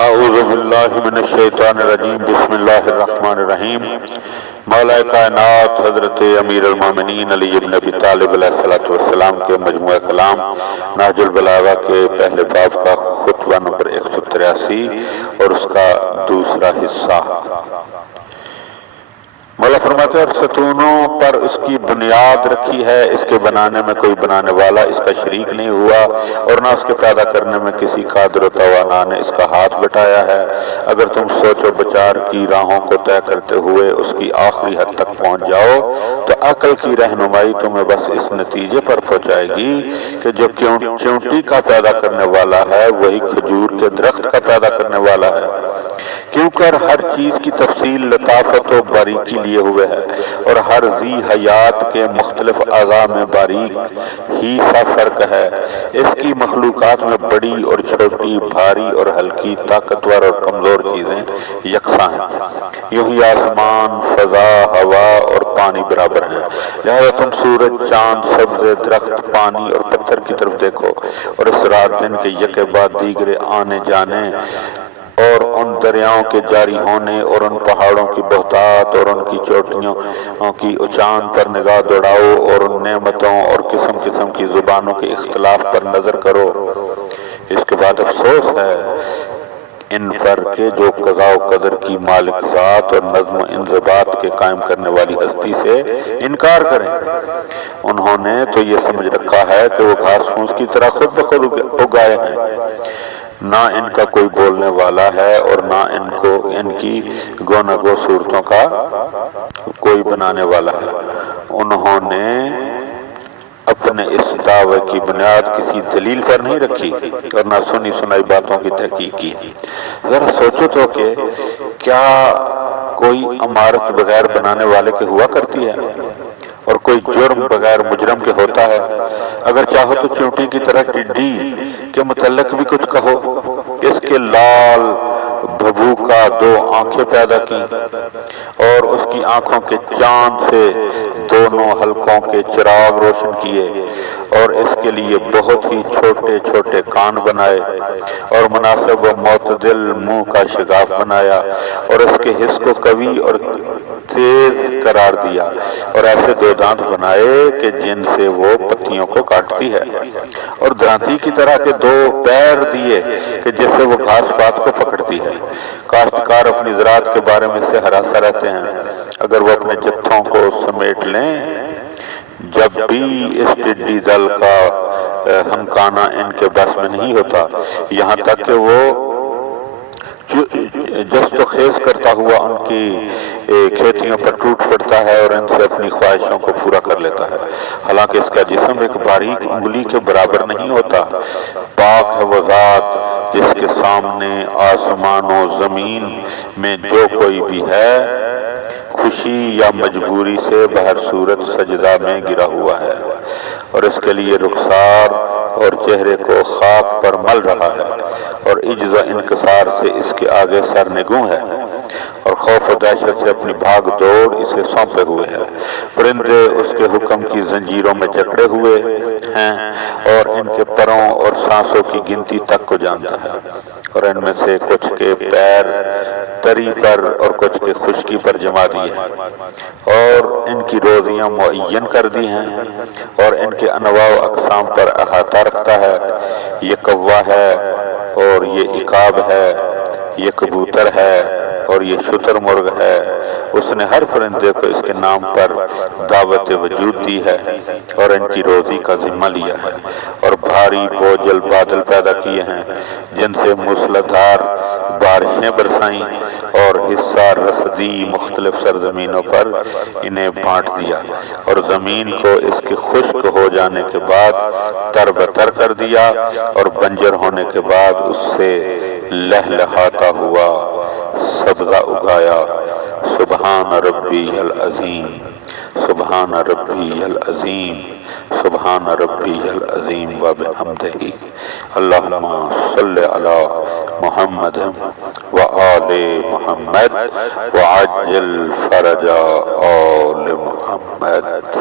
اعوذ باللہ من الشیطان الرجیم بسم اللہ الرحمن الرحیم۔ مولا کائنات حضرت امیر المومنین علی ابن ابی طالب علیہ السلام کے مجموعہ کلام نہج البلاغہ کے پہلے باب کا خطبہ نمبر 183 اور اس کا دوسرا حصہ۔ مولا فرماتے ہیں اور ستونوں پر اس کی بنیاد رکھی ہے، اس کے بنانے میں کوئی بنانے والا اس کا شریک نہیں ہوا، اور نہ اس کے پیدا کرنے میں کسی قادر و توانا نے اس کا ہاتھ بٹایا ہے۔ اگر تم سوچ و بچار کی راہوں کو طے کرتے ہوئے اس کی آخری حد تک پہنچ جاؤ تو عقل کی رہنمائی تمہیں بس اس نتیجے پر پہنچائے گی کہ جو چونٹی کا پیدا کرنے والا ہے وہی کھجور کے درخت کا پیدا کرنے والا ہے، کیونکہ ہر چیز کی تفصیل لطافت و باریکی لیے ہوئے ہے، اور ہر ذی حیات کے مختلف اعضاء میں باریک ہی سا فرق ہے۔ اس کی مخلوقات میں بڑی اور چھوٹی، بھاری اور ہلکی، طاقتور اور کمزور چیزیں یکساں ہیں۔ یوں ہی آسمان، فضا، ہوا اور پانی برابر ہیں۔ لہذا تم سورج، چاند، سبزے، درخت، پانی اور پتھر کی طرف دیکھو، اور اس رات دن کے یکے بعد دیگرے آنے جانے اور ان دریاؤں کے جاری ہونے اور ان پہاڑوں کی بہتات اور ان کی چوٹیوں کی اچان پر نگاہ دوڑاؤ، اور ان نعمتوں اور قسم قسم کی زبانوں کے اختلاف پر نظر کرو۔ اس کے بعد افسوس ہے ان پر کہ جو قضاء و قدر کی مالک ذات اور نظم و انضباط کے قائم کرنے والی ہستی سے انکار کریں۔ انہوں نے تو یہ سمجھ رکھا ہے کہ وہ گھاس پھوس کی طرح خود بخود اگائے ہیں، نہ ان کا کوئی بولنے والا ہے اور نہ ان کی گو نہ گو صورتوں کا کوئی بنانے والا ہے۔ انہوں نے اپنے اس دعوے کی بنیاد کسی دلیل پر نہیں رکھی اور نہ سنی سنائی باتوں کی تحقیق کی۔ ذرا سوچو تو کہ کیا کوئی عمارت بغیر بنانے والے کے ہوا کرتی ہے، اور کوئی جرم بغیر مجرم کے ہوتا ہے؟ اگر چاہو تو چونٹی کی طرح ٹڈی کے متعلق بھی کچھ کہو۔ اس کے لال بھبو کا 2 آنکھیں پیدا کی، اور اس کی آنکھوں کے چاند سے دونوں حلقوں کے چراغ روشن کیے، اور اس کے لیے بہت ہی چھوٹے چھوٹے کان بنائے، اور مناسب و معتدل منہ کا شگاف بنایا، اور اس کے حس کو قوی اور تیز قرار دیا، اور ایسے 2 دانت بنائے کہ جن سے وہ پتیوں کو کاٹتی ہے، اور درانتی کی طرح کے 2 پیر دیے کہ جس سے وہ گھاس پات کو پکڑتی ہے۔ کاشتکار اپنی زراعت کے بارے میں سے ہراساں رہتے ہیں، اگر وہ اپنے جتھوں کو سمیٹ لیں، جب بھی اس ٹڈی دل کا ہمکانا ان کے بس میں نہیں ہوتا، یہاں تک کہ وہ جست و خیز کرتا ہوا ان کی کھیتیوں پر ٹوٹ پڑتا ہے اور ان سے اپنی خواہشوں کو پورا کر لیتا ہے، حالانکہ اس کا جسم ایک باریک انگلی کے برابر نہیں ہوتا۔ پاک ہے وہ ذات جس کے سامنے آسمان و زمین میں جو کوئی بھی ہے خوشی یا مجبوری سے بہر صورت سجدہ میں گرا ہوا ہے، اور اس کے لیے رخسار اور چہرے کو خاک پر مل رہا ہے، اور عجز و انکسار سے اس کے آگے سرنگوں ہے، اور خوف و دہشت سے اپنی بھاگ دوڑ اسے سونپے ہوئے ہے۔ پرندے اس کے حکم کی زنجیروں میں جکڑے ہوئے ہیں، اور ان کے پروں اور سانسوں کی گنتی تک کو جانتا ہے، اور ان میں سے کچھ کے پیر تری پر اور کچھ کے خشکی پر جما دیے ہیں، اور ان کی روزیاں معین کر دی ہیں، اور ان کے انواع و اقسام پر احاطہ رکھتا ہے۔ یہ کوا ہے، اور یہ عقاب ہے، یہ کبوتر ہے، اور یہ شتر مرغ ہے۔ اس نے ہر پرندے کو اس کے نام پر دعوت وجود دی ہے، اور ان کی روزی کا ذمہ لیا ہے، اور بھاری بوجھل بادل پیدا کیے ہیں جن سے موسلادھار بارشیں برسائیں، اور حصہ رسدی مختلف سرزمینوں پر انہیں بانٹ دیا، اور زمین کو اس کے خشک ہو جانے کے بعد تربتر کر دیا، اور بنجر ہونے کے بعد اس سے لہلہاتا ہوا سبزہ اگایا۔ سبحان ربی العظیم، سبحان ربی العظیم، سبحان ربی العظیم و بحمدہ۔ اللہم صلی علی محمد و آل محمد وعجل فرج آل محمد۔